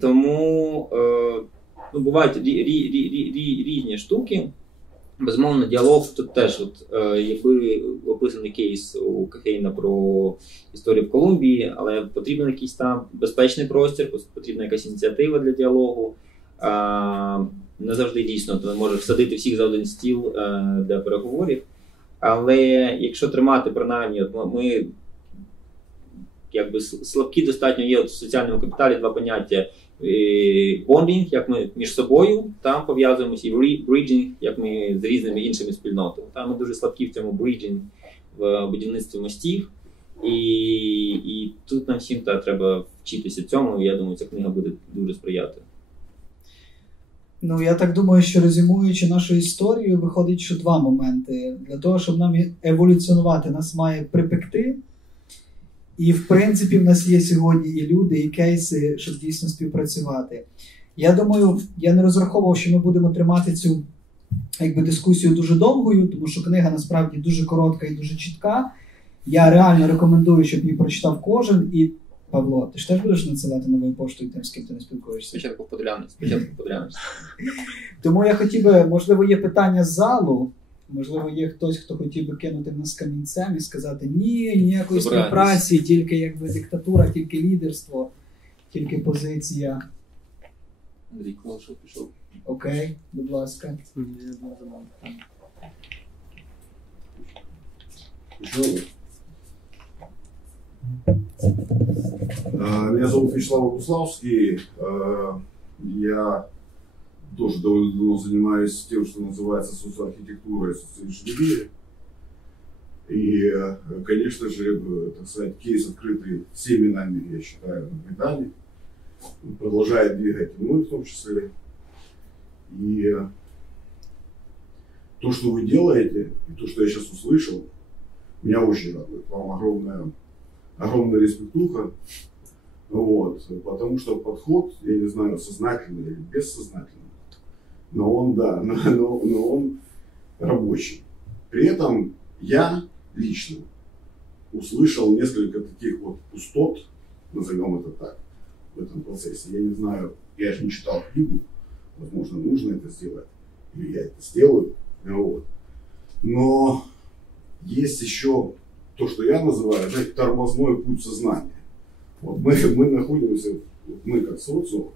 Тому бувають різні штуки. Безумовно, діалог тут теж, якби описаний кейс у Кахейна про історію в Колумбії, але потрібен якийсь там безпечний простір, потрібна якась ініціатива для діалогу. Не завжди дійсно ти можеш всадити всіх за один стіл для переговорів, але якщо тримати, принаймні, ми якби слабкі достатньо є в соціальному капіталі два поняття: bonding, як ми між собою там пов'язуємося, і bridging, як ми з різними іншими спільнотами. Там ми дуже слабкі в цьому bridging, в будівництві мостів, і тут нам всім треба вчитися цьому, і я думаю, ця книга буде дуже сприяти. Ну, я так думаю, що резюмуючи нашу історію, виходить, що два моменти. Для того, щоб нам еволюціонувати, нас має припекти. І, в принципі, в нас є сьогодні і люди, і кейси, щоб дійсно співпрацювати. Я думаю, я не розраховував, що ми будемо тримати цю дискусію дуже довгою, тому що книга, насправді, дуже коротка і дуже чітка. Я реально рекомендую, щоб її прочитав кожен. І, Павло, ти ж теж будеш надсилати новою поштою тим, з ким ти не спілкуєшся? Спочатку Подолянець. Тому я хотів би, можливо, є питання з залу, можливо, є хтось, хто хотів би кинути в нас камінцем і сказати: ні, ніякої співпраці, тільки диктатура, тільки лідерство, тільки позиція. Андрій Колошов пішов. Окей, будь ласка. Меня зовут Вячеслав Богуславский. Я тоже довольно давно занимаюсь тем, что называется соцархитектура и социнженерия. И, конечно же, так сказать, кейс, открытый всеми нами, я считаю, на Майдане, продолжает двигать и мной в том числе. И то, что вы делаете, и то, что я сейчас услышал, меня очень радует. Вам огромная респектуха. Потому что подход, я не знаю, сознательный или бессознательный, но он рабочий. При этом я лично услышал несколько таких пустот, назовем это так, в этом процессе. Я не знаю, я же не читал книгу, возможно, нужно это сделать, или я это сделаю. Но есть еще то, что я называю, тормозной путь сознания. Мы находимся, мы как социум,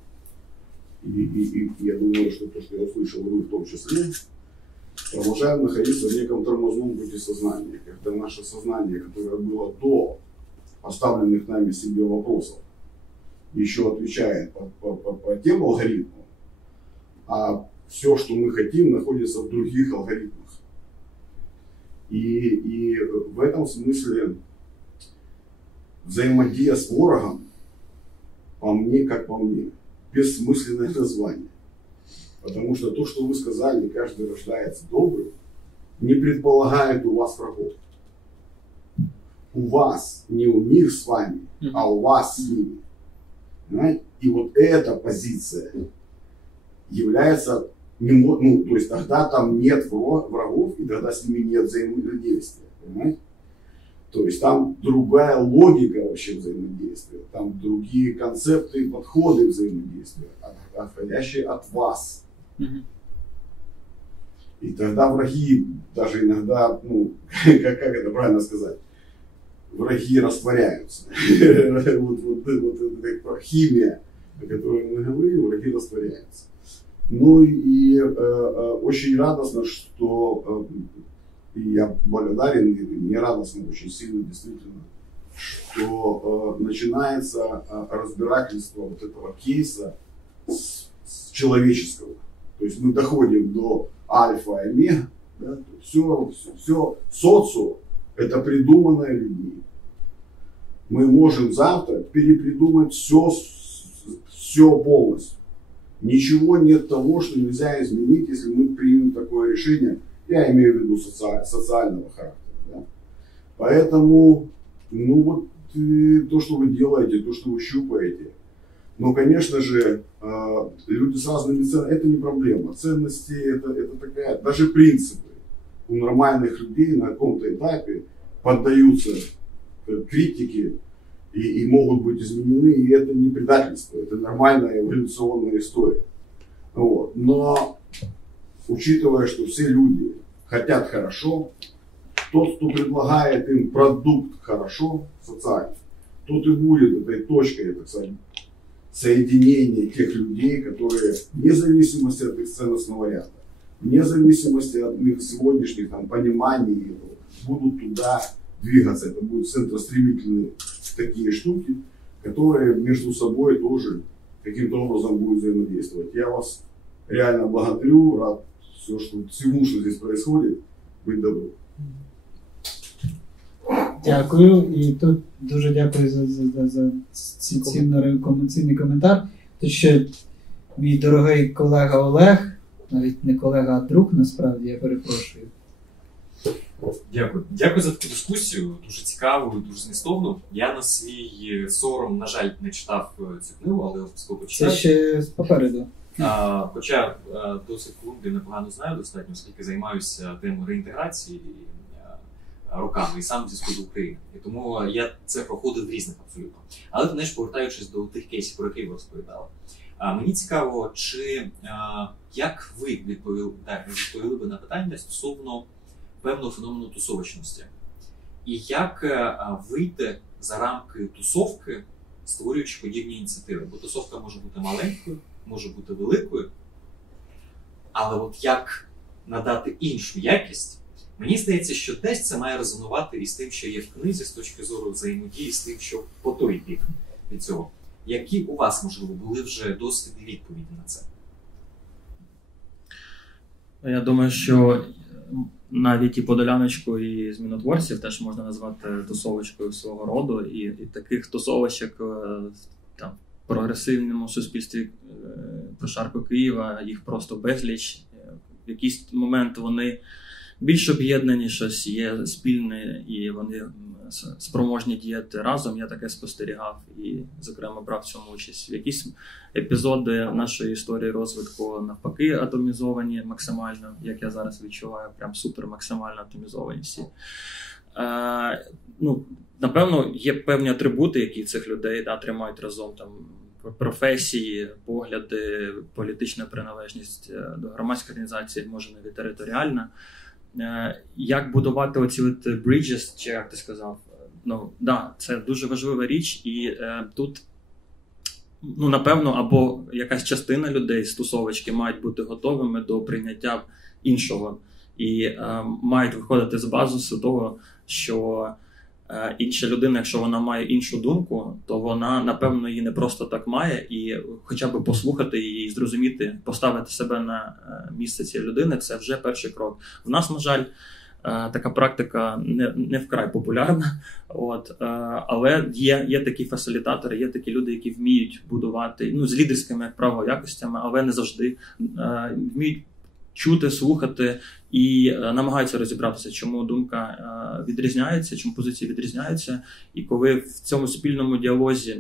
и я думаю, что то, что я услышал, вы в том числе, продолжаем находиться в неком тормозном пути сознания, когда наше сознание, которое было до поставленных нами себе вопросов еще отвечает по тем алгоритмам, а все, что мы хотим, находится в других алгоритмах. И в этом смысле взаимодействие с ворогом, по мне, бессмысленное название. Потому что то, что вы сказали, каждый рождается добрым, не предполагает у вас врагов. У вас, не у них с вами, а у вас с ними. Понимаете? И вот эта позиция является, то есть тогда там нет врагов, и тогда с ними нет взаимодействия. Понимаете? То есть там другая логика вообще взаимодействия, там другие концепты и подходы взаимодействия, отходящие от вас. И тогда враги, даже иногда, как это правильно сказать, враги растворяются. Вот химия, о которой мы говорим, враги растворяются. Ну и очень радостно, что я благодарен, и мне радостно очень сильно действительно, что начинается разбирательство вот этого кейса с человеческого. То есть мы доходим до альфа и омега, да? Все социум это придуманное людьми. Мы можем завтра перепридумать все полностью. Ничего нет того, что нельзя изменить, если мы примем такое решение. Я имею в виду социального характера. Да? Поэтому, то, что вы делаете, то, что вы щупаете, но, конечно же, люди с разными ценностями, это не проблема. Ценности, это такая, даже принципы у нормальных людей на каком-то этапе поддаются критике и могут быть изменены, и это не предательство, это нормальная эволюционная история. Вот. Но, учитывая, что все люди хотят хорошо, тот, кто предлагает им продукт хорошо, социальный, тот и будет этой точкой, так сказать, соединения тех людей, которые вне зависимости от их ценностного ряда, вне зависимости от их сегодняшних пониманий, будут туда двигаться. Это будут центростремительные такие штуки, которые между собой тоже каким-то образом будут взаимодействовать. Я вас реально благодарю, рад всему, что здесь происходит. Будь добры. Дякую. І тут дуже дякую за цінний коментар. Тут ще мій дорогий колега Олег, навіть не колега, а друг, насправді, я перепрошую. Дякую. Дякую за таку дискусію, дуже цікаву, дуже змістовну. Я на свій сором, на жаль, не читав цю книгу, але обов'язково почитаю. Це ще попереду. Хоча досить Колумбію непогано знаю достатньо, оскільки займаюся темою реінтеграції роками і сам зі Сходу України. І тому я це проходив в різних абсолютно. Але, знаєш, повертаючись до тих кейсів, про які ви розповідали, мені цікаво, як ви відповіли би на питання стосовно певного феномену тусовочності. І як вийти за рамки тусовки, створюючи подібні ініціативи. Бо тусовка може бути маленькою, може бути великою, але от як надати іншу якість, мені здається, що десь це має резонувати із тим, що є в книзі, з точки зору взаємодії, з тим, що по той бік від цього. Які у вас, можливо, були вже досвіди відповіді на це? Я думаю, що навіть і Подоляночку, і змінотворців теж можна назвати тусовочкою свого роду. І таких тусовочок там, в прогресивному суспільстві прошарку Києва, їх просто безліч. В якийсь момент вони більш об'єднані, щось є спільне, і вони спроможні діяти разом. Я таке спостерігав і, зокрема, брав в цьому участь. В якісь епізоди нашої історії розвитку навпаки атомізовані максимально, як я зараз відчуваю, прям супер максимально атомізовані всі. Напевно, є певні атрибути, які цих людей тримають разом, там, професії, погляди, політична приналежність до громадської організації, може навіть територіальна. Як будувати оці bridges, чи як ти сказав? Це дуже важлива річ, і тут, напевно, або якась частина людей з тусовочки мають бути готовими до прийняття іншого і мають виходити з базису того, що Інша людина, якщо вона має іншу думку, то вона, напевно, її не просто так має, і хоча б послухати її і зрозуміти, поставити себе на місце цієї людини – це вже перший крок. В нас, на жаль, така практика не вкрай популярна, але є такі фасилітатори, є такі люди, які вміють будувати, з лідерськими, як правило, якостями, але не завжди вміють чути, слухати і намагаються розібратися, чому думка відрізняється, чому позиції відрізняються. І коли в цьому спільному діалозі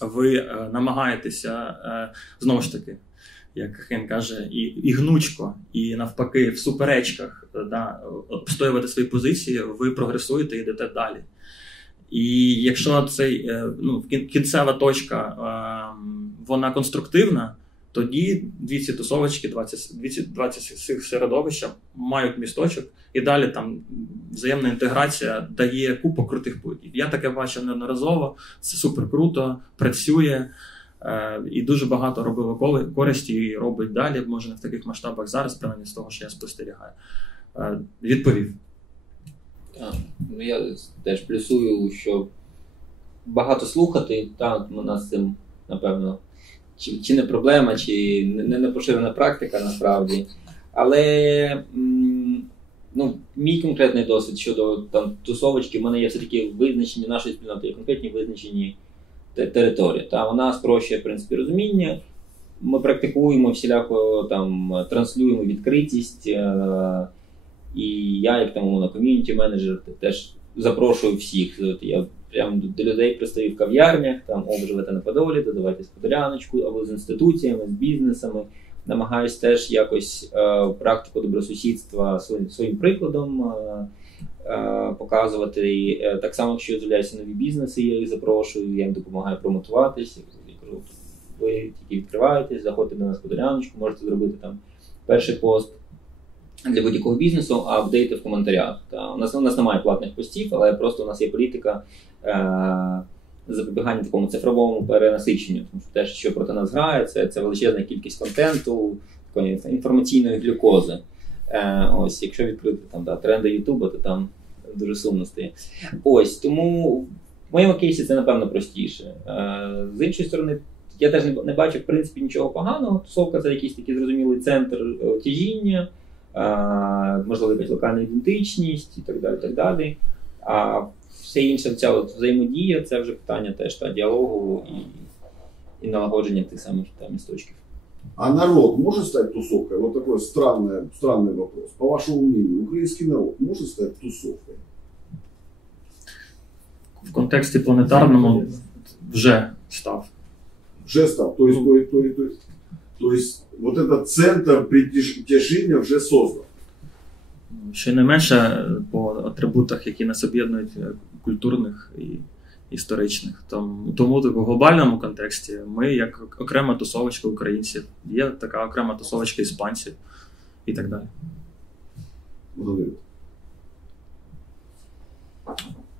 ви намагаєтеся, знову ж таки, як Хен каже, і гнучко, і навпаки в суперечках обстоювати свої позиції, ви прогресуєте і йдете далі. І якщо кінцева точка, вона конструктивна, тоді дві ці тусовочки, 20 середовища мають місточок, і далі там взаємна інтеграція дає купу крутих подій. Я таке бачив неодноразово, це супер круто, працює, і дуже багато робило користі і робить далі, може не в таких масштабах зараз, принаймні з того, що я спостерігаю. Відповів. Я теж плюсую, що багато слухати, у нас з цим, напевно, чи не проблема, чи не поширена практика насправді. Але мій конкретний досвід щодо тусовочки, в мене є все-таки визначені нашої спільноти, є конкретні визначені території. Вона спрощує, в принципі, розуміння. Ми практикуємо всіляко, транслюємо відкритість. І я, як ком'юніті менеджер, теж запрошую всіх. Я прямо до людей пристаю в кав'ярнях, ви живете на Подолі, додавайтесь подоляночку, або з інституціями, з бізнесами. Намагаюсь теж якось практику добросусідства своїм прикладом показувати. І так само, якщо з'являються нові бізнеси, я їх запрошую, я їм допомагаю промотуватись. Я кажу, ви тільки відкриваєтесь, заходите до нас подоляночку, можете зробити перший пост для будь-якого бізнесу, а апдейти в коментарях. У нас немає платних постів, але просто у нас є політика запобігання такому цифровому перенасиченню. Тому що те, що проти нас грає, це величезна кількість контенту, такої інформаційної глюкози. Якщо відкрити тренди Ютуба, то там дуже сумно стає. Тому в моєму кейсі це, напевно, простіше. З іншої сторони, я теж не бачу, в принципі, нічого поганого. Тусовка – це якийсь такий зрозумілий центр тяжіння, можливо, якась локальна ідентичність і так далі. А все інше, ця взаємодія, це вже питання теж діалогу і налагодження тих самих місточків. А народ может стать тусовкой? Вот такой странный вопрос. По вашему мнению, украинский народ может стать тусовкой? В контексті планетарному вже став. Вже став. То есть вот этот центр притяжения вже создан. Ще не менше по атрибутах, які нас об'єднують, культурних і історичних. Тому в глобальному контексті ми як окрема тусовочка українців, є така окрема тусовочка іспанців і так далі. Благодарю.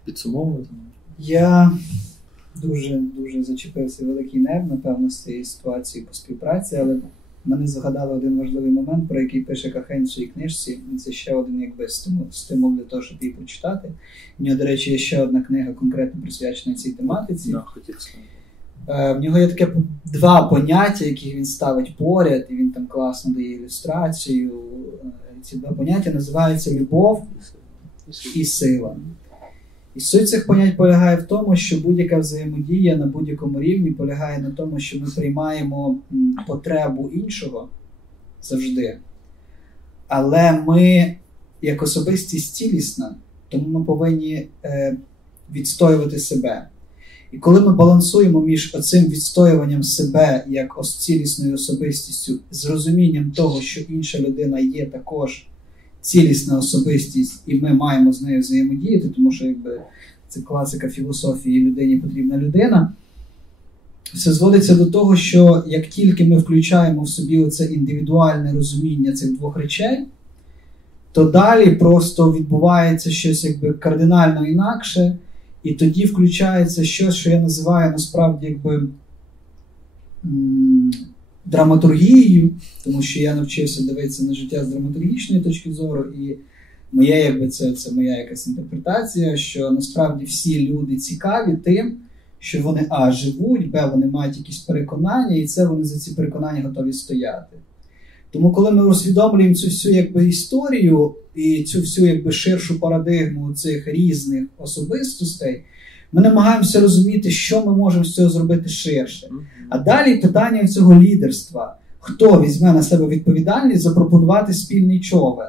Підсумовувати? Я дуже зачепився великий нерв, напевно, з цієї ситуації по співпраці, але мене згадали один важливий момент, про який пише Кахен в своїй книжці. Це ще один стимул для того, щоб її прочитати. У нього, до речі, є ще одна книга конкретно присвячена цій тематиці. В нього є таке два поняття, які він ставить поряд, і він там класно дає ілюстрацію. Ці два поняття називаються любов і сила. І суть цих понять полягає в тому, що будь-яка взаємодія на будь-якому рівні полягає на тому, що ми приймаємо потребу іншого завжди. Але ми, як особистість цілісна, тому ми повинні відстоювати себе. І коли ми балансуємо між оцим відстоюванням себе як цілісною особистістю з розумінням того, що інша людина є також цілісна особистість, і ми маємо з нею взаємодіяти, тому що це класика філософії, людині потрібна людина, все зводиться до того, що як тільки ми включаємо в собі оце індивідуальне розуміння цих двох речей, то далі просто відбувається щось кардинально інакше, і тоді включається щось, що я називаю насправді драматургією, тому що я навчився дивитися на життя з драматургічної точки зору, і це моя якась інтерпретація, що насправді всі люди цікаві тим, що вони живуть, вони мають якісь переконання, і це вони за ці переконання готові стояти. Тому коли ми усвідомлюємо цю всю історію і цю всю ширшу парадигму цих різних особистостей, ми намагаємося розуміти, що ми можемо з цього зробити ширше. А далі питання цього лідерства. Хто візьме на себе відповідальність запропонувати спільний човен?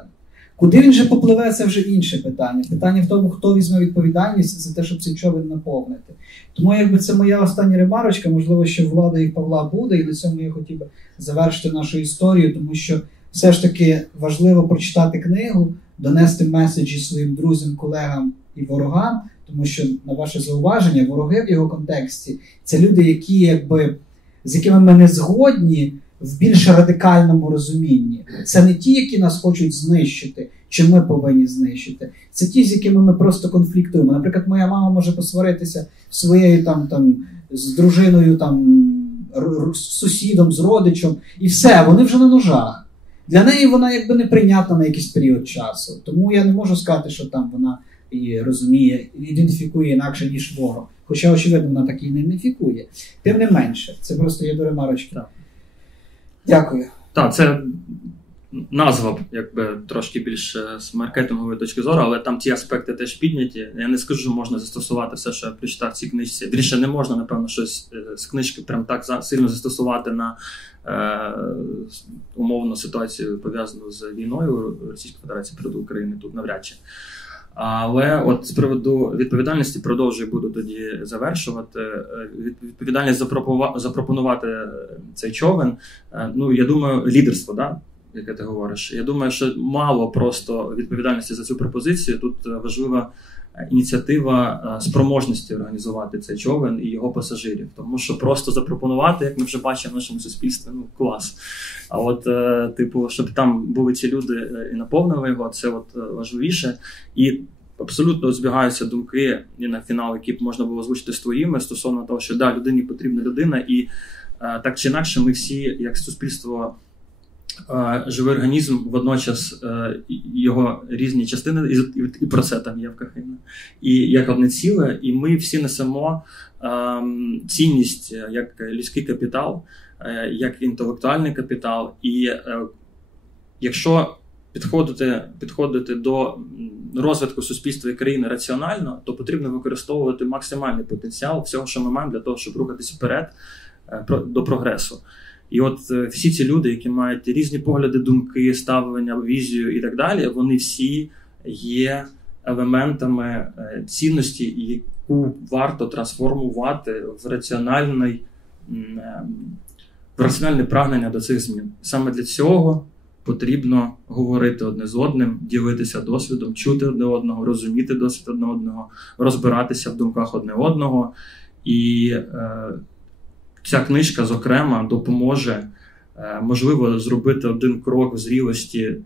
Куди він же попливе, це вже інше питання. Питання в тому, хто візьме відповідальність за те, щоб цей човен наповнити. Тому це моя остання ремарочка, можливо, що Влада і Павла буде, і на цьому я хотів би завершити нашу історію, тому що все ж таки важливо прочитати книгу, донести меседжі своїм друзям, колегам і ворогам, тому що, на ваше зауваження, вороги в його контексті – це люди, з якими ми не згодні в більш радикальному розумінні. Це не ті, які нас хочуть знищити, чи ми повинні знищити. Це ті, з якими ми просто конфліктуємо. Наприклад, моя мама може посваритися своєю з дружиною, з сусідом, з родичем, і все, вони вже на ножах. Для неї вона неприйнятна на якийсь період часу. Тому я не можу сказати, що вона і розуміє, ідентифікує інакше, ніж ворог. Хоча, очевидно, вона так і не ідентифікує. Тим не менше, це просто є до ремарочки. Дякую. Так, це назва трошки більш з маркетингової точки зору, але там ті аспекти теж підняті. Я не скажу, що можна застосувати все, що я прочитав в цій книжці. Вірніше, не можна, напевно, щось з книжки прям так сильно застосувати на умовну ситуацію, пов'язану з війною Російської Федерації проти України, тут навряд чи. Але з приводу відповідальності буду тоді завершувати. Відповідальність запропонувати цей човен, я думаю, лідерство, яке ти говориш. Я думаю, що мало просто відповідальності за цю пропозицію. Тут важлива ініціатива спроможності організувати цей човен і його пасажирів. Тому що просто запропонувати, як ми вже бачимо в нашому суспільстві, клас. А щоб там були ці люди і наповнили його, це важливіше. І абсолютно збігаються думки і на фінал, які б можна було озвучити з твоїми, стосовно того, що людині потрібна людина, і так чи інакше ми всі, як суспільство, живий організм, водночас його різні частини, і про це там є в Кахейна, і як одне ціле, і ми всі несемо цінність як людський капітал, як інтелектуальний капітал, і якщо підходити до розвитку суспільства і країни раціонально, то потрібно використовувати максимальний потенціал всього, що ми маємо для того, щоб рухатися вперед до прогресу. І всі ці люди, які мають різні погляди, думки, ставлення, візію і так далі, вони всі є елементами цінності, яку варто трансформувати в раціональне прагнення до цих змін. Саме для цього потрібно говорити одне з одним, ділитися досвідом, чути одне одного, розуміти досвід одне одного, розбиратися в думках одне одного. І ця книжка, зокрема, допоможе, можливо, зробити один крок в зрілості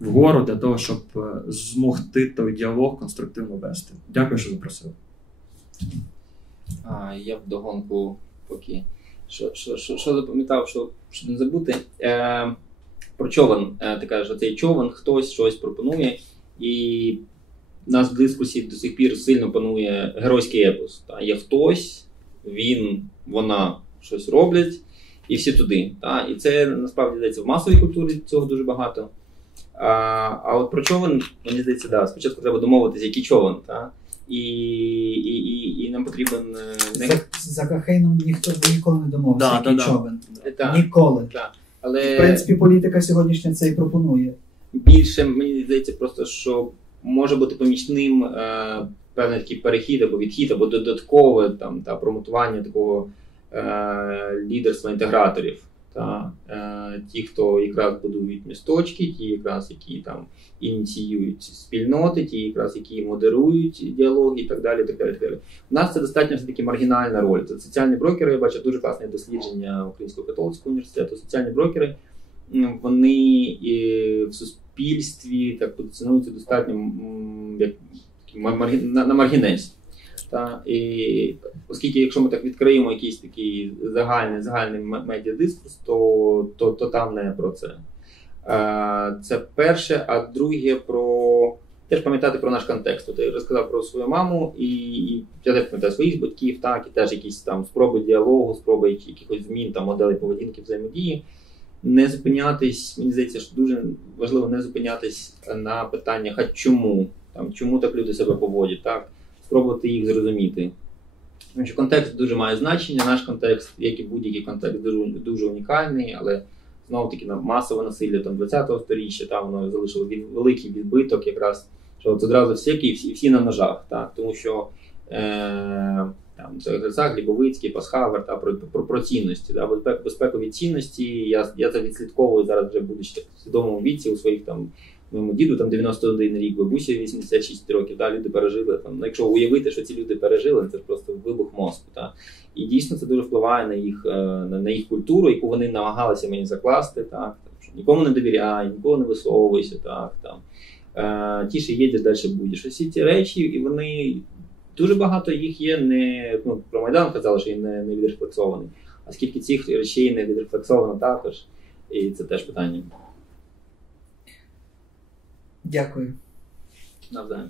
вгору для того, щоб змогти той діалог конструктивно вести. Дякую, що запросили. Я вдогонку поки що запам'ятав, щоб не забути. Про човен. Ти кажеш, цей човен, хтось щось пропонує, і в нас в дискусії до сих пір сильно панує геройський епос. Є хтось, вона щось роблять, і всі туди. І це, насправді, здається, в масовій культурі цього дуже багато. А про човен, мені здається, спочатку треба домовитися, який човен. І нам потрібен... За Кахейном ніхто ніколи не домовився, який човен. Ніколи. Але... В принципі, політика сьогоднішня це і пропонує. Більше, мені здається, просто, що може бути помічним певний такий перехід або відхід, або додаткове промотування такого лідерства інтеграторів. Ті, хто якраз будують місточки, ті, якраз, які ініціюють спільноти, ті, якраз, які модерують діалоги і так далі. У нас це достатньо все-таки маргінальна роль. Це соціальні брокери, я бачу дуже класне дослідження Українського католицького університету. Соціальні брокери, вони в суспільстві позиціонуються достатньо на маргінесі. І оскільки, якщо ми так відкриємо якийсь такий загальний медіадискурс, то там не про це. Це перше, а друге теж пам'ятати про наш контекст. От я розказав про свою маму, і я теж пам'ятаю своїх батьків, так, і теж якісь там спроби діалогу, спроби якихось змін, там, моделей поведінки, взаємодії. Не зупинятись, мені здається, що дуже важливо не зупинятись на питаннях, а чому? Чому так люди себе поводять, так? Спробувати їх зрозуміти. Тому що контекст дуже має значення, наш контекст, як і будь-який контекст, дуже унікальний, але знову-таки масове насилля 20-го сторіччя, воно залишило великий відбиток якраз, що от одразу всі на ножах, так? Тому що це Грицак, Глібовицький, Пасхавер, про цінності, безпекові цінності. Я це відслідковую зараз, вже будучи в свідомому віці у своїх моєму діду 91 рік, бабусі 86 років, люди пережили. Якщо уявити, що ці люди пережили, це просто вибух мозку. І дійсно це дуже впливає на їх культуру, яку вони намагалися мені закласти. Що нікому не довіряй, нікого не висовуйся. Тіше їдеш, далі будеш. Всі ці речі, і вони... Дуже багато їх є про Майдан казали, що він не відрефлексований. А скільки цих речей не відрефлексовано також, і це теж питання. Дякую. Навзаєм.